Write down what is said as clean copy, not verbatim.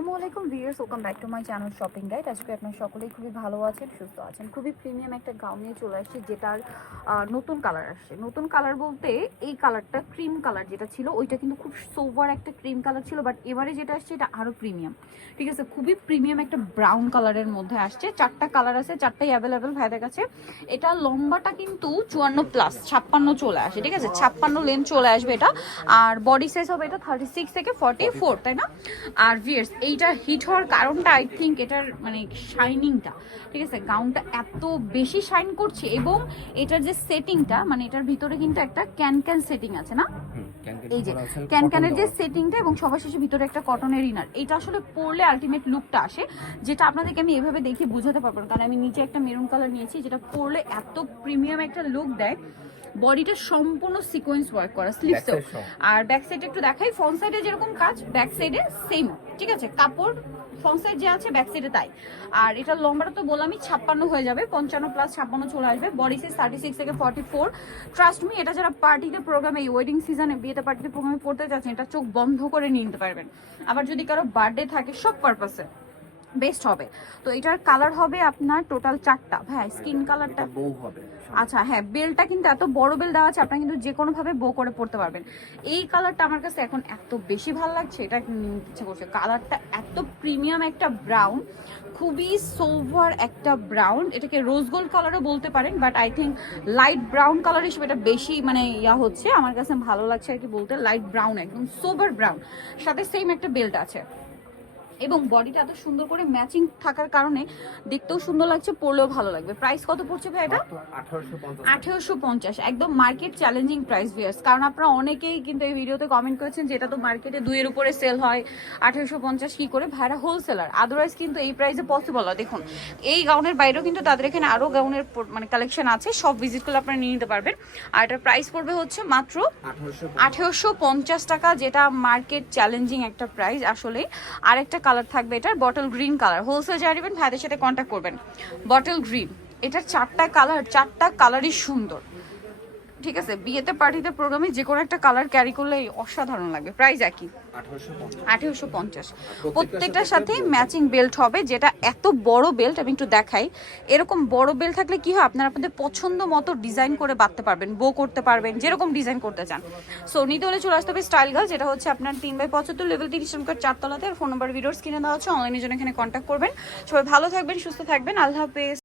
আসসালামাইকুম viewers, welcome back to my channel shopping guide. আজকে আপনারা সকলেই খুবই ভালো আছেন, সুস্থ আছেন। খুবই প্রিমিয়াম একটা গাউন নিয়ে চলে আসছে, যেটার নতুন কালার আসছে। নতুন কালার বলতে এই কালারটা ক্রিম কালার যেটা ছিল ওইটা কিন্তু খুব সোভার একটা ক্রিম কালার ছিল, বাট এবারে যেটা আসছে এটা আরও প্রিমিয়াম। ঠিক আছে, খুবই প্রিমিয়াম একটা ব্রাউন কালারের মধ্যে আসছে। চারটা কালার আছে, চারটাই অ্যাভেলেবেল ভাইদের কাছে। এটা লম্বাটা কিন্তু 54+, 56 চলে আসে। ঠিক আছে, 56 লেন্থ চলে আসবে এটা। আর বডি সাইজ হবে এটা 36 থেকে 44, তাই না? আর ভিউয়ার্স, এইটা হিট হওয়ার কারণটা আই থিঙ্ক এটার মানে শাইনিংটা। ঠিক আছে, গাউনটা এত বেশি শাইন করছে এবং এটার যে সেটিংটা, মানে এটার ভিতরে কিন্তু একটা ক্যান সেটিং আছে না, এই যে ক্যানের যে সেটিংটা, এবং সবার শেষে ভিতরে একটা কটনের ইনার। এটা আসলে পরলে আলটিমেট লুকটা আসে, যেটা আপনাদেরকে আমি এভাবে দেখে বুঝাতে পারবো না, কারণ আমি নিচে একটা মেরুন কালার নিয়েছি, যেটা পরলে এত প্রিমিয়াম একটা লুক দেয়। বডিটা সম্পূর্ণ সিকোয়েন্স ওয়ার্ক করা, স্লিভসও। আর ব্যাক সাইডে একটু দেখাই, ফ্রন্ট সাইডে যেরকম কাজ ব্যাক সাইডে সেম। ঠিক আছে, কাপড় ফ্রন্ট সাইড যে আছে ব্যাক সাইডে তাই। আর এটার লম্বাটা তো বললামই 56 হয়ে যাবে, 55+56 চলে আসবে। বডি সাইজ 36 থেকে 44। ট্রাস্ট মি, এটা যারা পার্টিতে প্রোগ্রামে, ওয়েডিং সিজনে, বিয়েতে পার্টিতে প্রোগ্রামে পড়তে যাচ্ছেন, এটা চোখ বন্ধ করে নিয়ে নিতে পারবেন। আবার যদি কারো বার্থডে থাকে, সব পারপাসে বেস্ট হবে। তো এটার কালার হবে আপনার টোটাল 4টা। ভাই স্কিন কালারটা বউ হবে। আচ্ছা হ্যাঁ, বেলটা কিন্তু এত বড় বেল দেওয়া আছে, আপনারা কিন্তু যে কোনো ভাবে বো করে পড়তে পারবেন। এই কালারটা আমার কাছে এখন এত বেশি ভালো লাগছে, এটা নিতে ইচ্ছে করছে। কালারটা এত প্রিমিয়াম একটা ব্রাউন, খুবই সোভার একটা ব্রাউন। এটাকে রোজ গোল্ড কালারও বলতে পারেন, but I think light brown colour হিসেবে এটা বেশি মানে হচ্ছে, আমার কাছে ভালো লাগছে আর কি বলতে। লাইট ব্রাউন, একদম সোভার ব্রাউন, সাথে সেম একটা বেল্ট আছে। এবং বডিটা এত সুন্দর করে ম্যাচিং থাকার কারণে দেখতেও সুন্দর লাগছে, পরলেও ভালো লাগবে। প্রাইস কত পড়ছে ভাই এটা? 1850। একদম মার্কেট চ্যালেঞ্জিং প্রাইস ভিউয়ার্স, কারণ আপনারা অনেকেই কিন্তু এই ভিডিওতে কমেন্ট করেছেন যে এটা তো মার্কেটে 2 এর উপরে সেল হয়, 1850 কি করে? ভাইরা হোলসেলার, আদারওয়াইজ কিন্তু এই প্রাইসে পসিবল হয়। দেখুন, এই গাউনের বাইরেও কিন্তু তাদের এখানে আরো গাউনের মানে কালেকশন আছে, সব ভিজিট করলে আপনারা নিয়ে নিতে পারবেন। আর এটার প্রাইস পড়বে হচ্ছে মাত্র 1850 টাকা, যেটা মার্কেট চ্যালেঞ্জিং একটা প্রাইস আসলে। আরেকটা কালার থাকবে এটার বটল গ্রিন কালার। হোলসেল যারা নেবেন ভাইদের সাথে কন্ট্যাক্ট করবেন। বটল গ্রিন, এটার 4টা কালার, 4টা কালারই সুন্দর। ঠিক আছে, বিয়েতে পার্টিতে প্রোগ্রামে যে কোনো একটা কালার ক্যারি করলে অসাধারণ লাগবে। প্রাইস একই 1850। প্রত্যেকটার সাথে ম্যাচিং বেল্ট হবে, যেটা এত বড় বেল্ট আমি একটু দেখাই। এরকম বড় বেল্ট থাকলে কি হয়, আপনারা আপনাদের পছন্দ মতো ডিজাইন করে বাঁধতে পারবেন, বো করতে পারবেন, যেরকম ডিজাইন করতে চান। সো নিতে হলে চলে আসতে হবে স্টাইল গার্ল, যেটা হচ্ছে আপনার 3/75 লেভেল 30 নম্বর 4 তলাতে। আর ফোন নাম্বার ভিডিওস কিনে দেওয়া হচ্ছে, অনলাইনের জন্য এখানে কন্ট্যাক্ট করবেন। সবাই ভালো থাকবেন, সুস্থ থাকবেন, আল্লাহ হাফেজ।